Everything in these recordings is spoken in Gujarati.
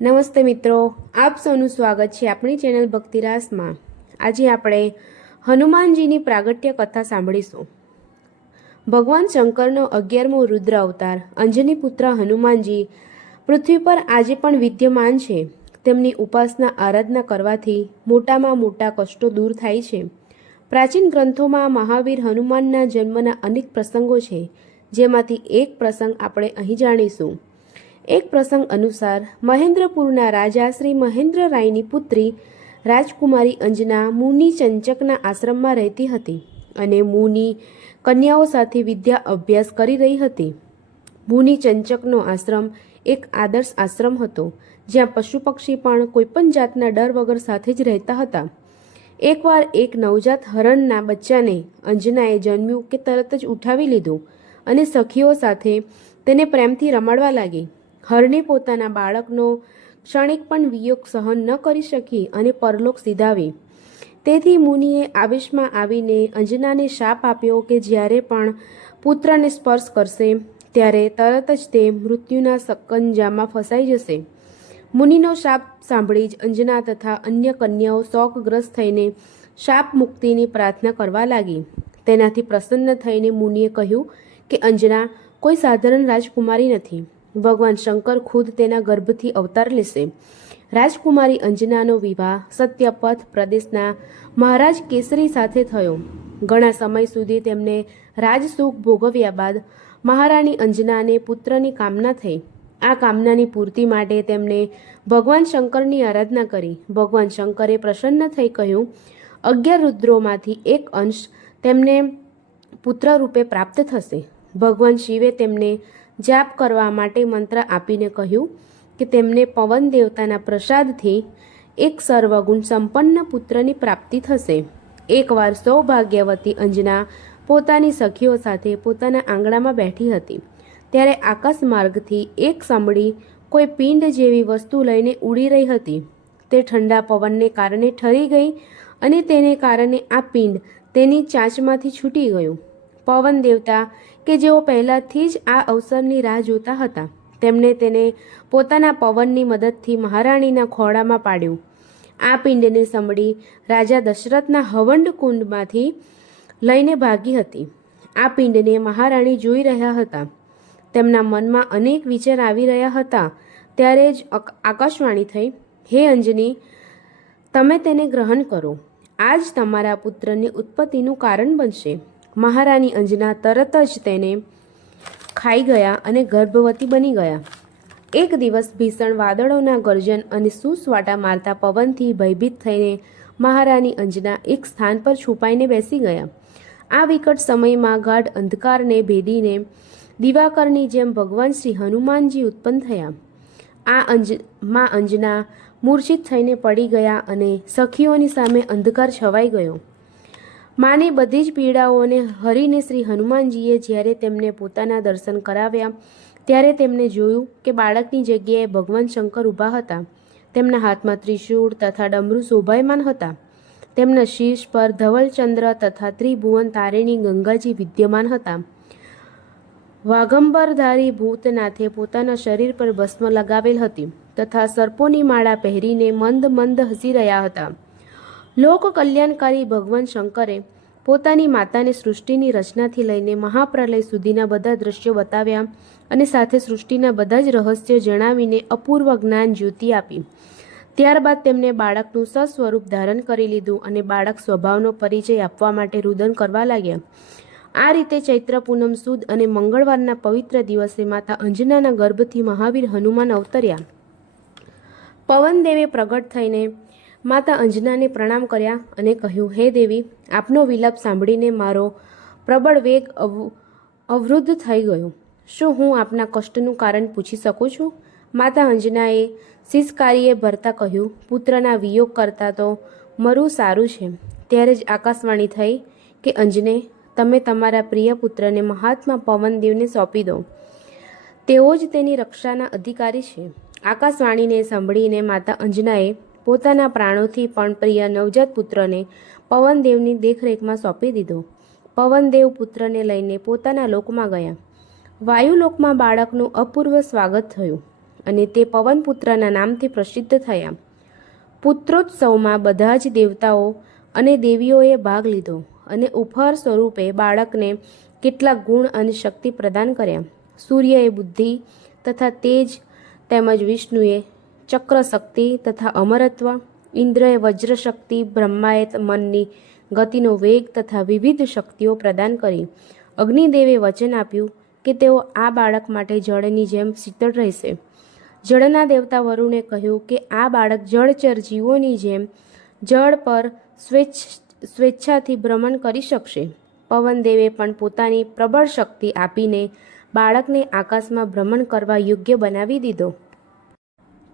નમસ્તે મિત્રો, આપ સૌનું સ્વાગત છે આપણી ચેનલ ભક્તિરાસમાં। આજે આપણે હનુમાનજીની પ્રાગટ્ય કથા સાંભળીશું। ભગવાન શંકરનો 11મો રુદ્ર અવતાર અંજની પુત્ર હનુમાનજી પૃથ્વી પર આજે પણ વિદ્યમાન છે। તેમની ઉપાસના આરાધના કરવાથી મોટામાં મોટા કષ્ટો દૂર થાય છે। પ્રાચીન ગ્રંથોમાં મહાવીર હનુમાનના જન્મના અનેક પ્રસંગો છે, જેમાંથી એક પ્રસંગ આપણે અહીં જાણીશું। એક પ્રસંગ અનુસાર મહેન્દ્રપુરના રાજા શ્રી મહેન્દ્રરાયની પુત્રી રાજકુમારી અંજના મુનિ ચંચકના આશ્રમમાં રહેતી હતી અને મુનિ કન્યાઓ સાથે વિદ્યા અભ્યાસ કરી રહી હતી। મુનિ ચંચકનો આશ્રમ એક આદર્શ આશ્રમ હતો, જ્યાં પશુ પક્ષી પણ કોઈપણ જાતના ડર વગર સાથે જ રહેતા હતા। એકવાર એક નવજાત હરણના બચ્ચાને અંજનાએ જન્મ્યું કે તરત જ ઉઠાવી લીધું અને સખીઓ સાથે તેને પ્રેમથી રમાડવા લાગી। હરણી પોતાના બાળકનો ક્ષણિક પણ વિયોગ સહન ન કરી શકી અને પરલોક સિધાવી। તેથી મુનિએ આવેશમાં આવીને અંજનાને શાપ આપ્યો કે જ્યારે પણ પુત્રને સ્પર્શ કરશે ત્યારે તરત જ તે મૃત્યુના સકંજામાં ફસાઈ જશે। મુનિનો શાપ સાંભળી જ અંજના તથા અન્ય કન્યાઓ શોકગ્રસ્ત થઈને શાપ મુક્તિની પ્રાર્થના કરવા લાગી। તેનાથી પ્રસન્ન થઈને મુનિએ કહ્યું કે અંજના કોઈ સાધારણ રાજકુમારી નથી, ભગવાન શંકર ખુદ તેના ગર્ભથી અવતાર લેશે। રાજકુમારી અંજનાનો વિવાહ સત્યપથ પ્રદેશના મહારાજ કેસરી સાથે થયો। ઘણા સમય સુધી તેમને રાજસુખ ભોગવ્યા બાદ મહારાણી અંજનાને પુત્રની કામના થઈ। આ કામનાની પૂર્તિ માટે તેમણે ભગવાન શંકરની આરાધના કરી। ભગવાન શંકરે પ્રસન્ન થઈ કહ્યું, 11 રુદ્રોમાંથી એક અંશ તેમને પુત્ર રૂપે પ્રાપ્ત થશે। ભગવાન શિવે તેમને જાપ કરવા માટે મંત્ર આપીને કહ્યું કે તેમને પવન દેવતાના પ્રસાદથી એક સર્વગુણ સંપન્ન પુત્રની પ્રાપ્તિ થશે। એકવાર સૌભાગ્યવતી અંજના પોતાની સખીઓ સાથે પોતાના આંગણામાં બેઠી હતી, ત્યારે આકાશ માર્ગથી એક સમડી કોઈ પિંડ જેવી વસ્તુ લઈને ઉડી રહી હતી। તે ઠંડા પવનને કારણે ઠરી ગઈ અને તેને કારણે આ પિંડ તેની ચાંચમાંથી છૂટી ગયું। પવન દેવતા કે જેઓ પહેલાથી જ આ અવસરની રાહ જોતા હતા, તેમણે તેને પોતાના પવનની મદદથી મહારાણીના ખોળામાં પાડ્યું। આ પિંડને સમડી રાજા દશરથના હવંડ કુંડમાંથી લઈને ભાગી હતી। આ પિંડને મહારાણી જોઈ રહ્યા હતા। તેમના મનમાં અનેક વિચાર આવી રહ્યા હતા। ત્યારે જ આકાશવાણી થઈ, હે અંજની, તમે તેને ગ્રહણ કરો, આ જ તમારા પુત્રની ઉત્પત્તિનું કારણ બનશે। મહારાણી અંજના તરત જ તેને ખાઈ ગયા અને ગર્ભવતી બની ગયા। એક દિવસ ભીષણ વાદળોના ગર્જન અને સુસવાટા મારતા પવનથી ભયભીત થઈને મહારાણી અંજના એક સ્થાન પર છુપાઈને બેસી ગયા। આ વિકટ સમયમાં ગાઢ અંધકારને ભેદીને દિવાકરની જેમ ભગવાન શ્રી હનુમાનજી ઉત્પન્ન થયા। માં અંજના મૂર્છિત થઈને પડી ગયા અને સખીઓની સામે અંધકાર છવાઈ ગયો। માની બધી જ પીડાઓને હરીને શ્રી હનુમાનજીએ જ્યારે તેમને પોતાના દર્શન કરાવ્યા ત્યારે તેમણે જોયું કે બાળકની જગ્યાએ ભગવાન શંકર ઊભા હતા। તેમના હાથમાં ત્રિશૂળ તથા ડમરૂ શોભાયમાન હતા। તેમના શીશ પર ધવલચંદ્ર તથા ત્રિભુવન તારિણી ગંગાજી વિદ્યમાન હતા। વાઘંબરધારી ભૂતનાથે પોતાના શરીર પર ભસ્મ લગાવેલ હતી તથા સર્પોની માળા પહેરીને મંદ મંદ હસી રહ્યા હતા। લોક કલ્યાણકારી ભગવાન શંકરે પોતાની માતાને સૃષ્ટિની રચનાથી લઈને મહાપ્રલય સુધીના બધા દ્રશ્યો બતાવ્યા અને સાથે સૃષ્ટિના બધા જ રહસ્યો જણાવીને અપૂર્વ જ્ઞાન જ્યોતિ આપી। ત્યારબાદ તેમને બાળકનું સસ્વરૂપ ધારણ કરી લીધું અને બાળક સ્વભાવનો પરિચય આપવા માટે રુદન કરવા લાગ્યા। આ રીતે ચૈત્ર પૂનમ સુદ અને મંગળવારના પવિત્ર દિવસે માતા અંજનાના ગર્ભથી મહાવીર હનુમાન અવતર્યા। પવનદેવે પ્રગટ થઈને માતા અંજનાને પ્રણામ કર્યા અને કહ્યું, હે દેવી, આપનો વિલાપ સાંભળીને મારો પ્રબળ વેગ અવરુદ્ધ થઈ ગયો। શું હું આપના કષ્ટનું કારણ પૂછી શકું છું? માતા અંજનાએ શિસકારીએ ભરતા કહ્યું, પુત્રના વિયોગ કરતાં તો મરવું સારું છે। ત્યારે જ આકાશવાણી થઈ કે અંજને, તમે તમારા પ્રિય પુત્રને મહાત્મા પવનદેવને સોંપી દો, તેઓ જ તેની રક્ષાના અધિકારી છે। આકાશવાણીને સાંભળીને માતા અંજનાએ પોતાના પ્રાણોથી પણ પ્રિય નવજાત પુત્રને પવનદેવની દેખરેખમાં સોંપી દીધો। પવનદેવ પુત્રને લઈને પોતાના લોકમાં ગયા। વાયુલોકમાં બાળકનું અપૂર્વ સ્વાગત થયું। અને તે પવનપુત્રના નામથી પ્રસિદ્ધ થયા. પુત્રોત્સવમાં બધા જ દેવતાઓ અને દેવીઓએ ભાગ લીધો અને ઉપહાર સ્વરૂપે બાળકને કેટલાક ગુણ અને શક્તિ પ્રદાન કર્યા. સૂર્યએ બુદ્ધિ તથા તેજ તેમજ વિષ્ણુએ ચક્ર શક્તિ તથા અમરત્વ, ઇન્દ્રએ વજ્ર શક્તિ, બ્રહ્માએ મનની ગતિનો વેગ તથા વિવિધ શક્તિઓ પ્રદાન કરી. અગ્નિદેવે વચન આપ્યું કે તેઓ આ બાળક માટે જળની જેમ શીતળ રહેશે. જળના દેવતા વરુણે કહ્યું કે આ બાળક જળચર જીવોની જેમ જળ પર સ્વેચ્છાથી ભ્રમણ કરી શકશે. પવનદેવે પણ પોતાની પ્રબળ શક્તિ આપીને બાળકને આકાશમાં ભ્રમણ કરવા યોગ્ય બનાવી દીધો.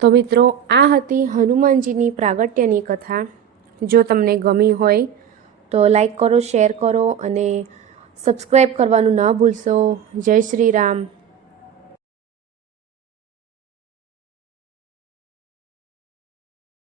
તો મિત્રો, આ હતી હનુમાનજીની પ્રાગટ્યની કથા. જો તમને ગમી હોય તો લાઈક કરો, શેર કરો અને સબસ્ક્રાઈબ કરવાનું ન ભૂલશો. જય શ્રી રામ.